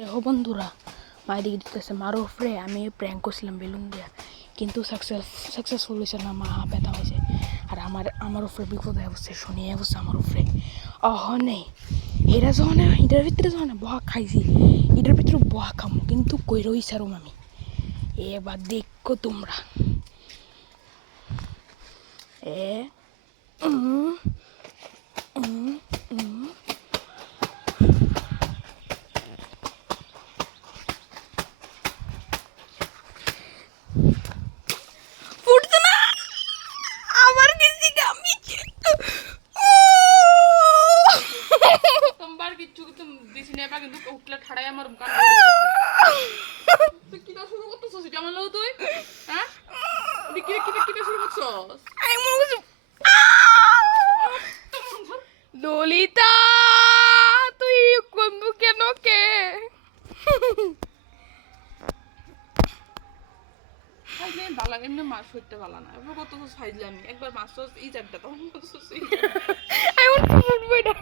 দেখো বন্ধুরা মায়ের দিতেছে মারো উপরে আমি প্র্যাঙ্ক করছিলাম বেলুন দিয়া কিন্তু সাকসেসফুল হয়েছে না মা ব্যথা হয়েছে আর আমার উপরে বিপদ হয়ে বসছে শুনিয়ে বসছে আমার উপরে নেই এরা যখন এটার ভিতরে যখন বহা খাইছি এটার ভিতরে বহা খামো কিন্তু কই রইসারম আমি এবার দেখো তোমরা এ ফুটছে না আবার কিছু আমি তোমার কিচ্ছু তুমি দিছি না কিন্তু উঠলে ঠাড়াই আমার কান তুই কিটা শুরু করতেছিস কেমন লাগো তুই হ্যাঁ তুই কিটা শুরু করছস আমি মনে ললিতা তুই বন্ধু কেন কে সাইজলে ভালো এমনি মাছ ধরতে ভালো না এবার কত সাইজলে আমি একবার মাছ ধরছি এই চারটা তখন কত আমি ফুটবো এটা